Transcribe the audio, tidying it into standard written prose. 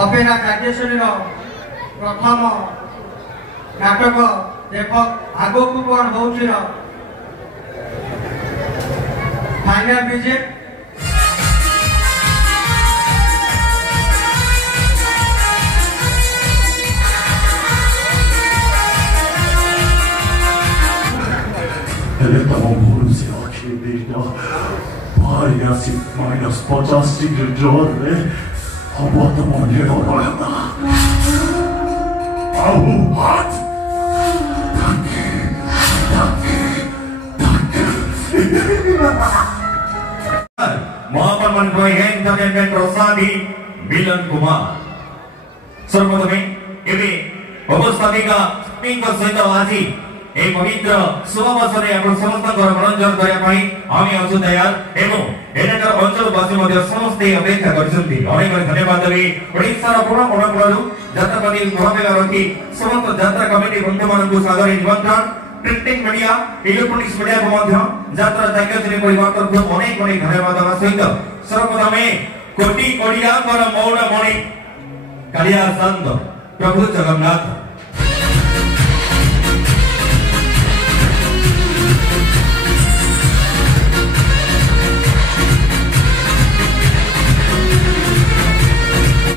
Opera graduation प्रथम नाटक देख आग को कौन हो final visit -50 What the one here over Oh, what? Mahapan Entertainment Rosadi Milan Kumar सर्वप्रथमे एबे उपस्थितिका स्पिकर सहित आज ए पवित्र शुभ अवसरे आपण समस्त मनोरंजन କରିବା ପାଇଁ ଆମେ ଅଛୁ तयार ଏବଂ ଏଠାକାର ଅଞ୍ଚଳବାସୀ ମଧ୍ୟ ସମସ୍ତେ ଅପେକ୍ଷା କରିଛନ୍ତି ଅନେକ ଧନ୍ୟବାଦ ଦେବି ଓଡ଼ିଶାର ପୁରା ପରମ୍ପରାରୁ ଯାତ୍ରାପାତି ଭାବେ ରଖି ସମସ୍ତ ଯାତ୍ରା କମିଟି ବନ୍ଧୁମାନଙ୍କୁ ସାଦର ନିମନ୍ତ୍ରଣ ପ୍ରିଣ୍ଟିଂ ମିଡିଆ ଇଲେକ୍ଟ୍ରୋନିକ୍ସ ମିଡିଆକୁ ମଧ୍ୟ ଯାତ୍ରା ଜାଗ୍ୟଶ୍ରୀ ପରିବାର ତରଫରୁ ଅନେକ ଧନ୍ୟବାଦ ଦେବା ସହିତ सर्वप्रथमे कोटि कोडिया मौन मणि कालिया संत प्रभु जगन्नाथ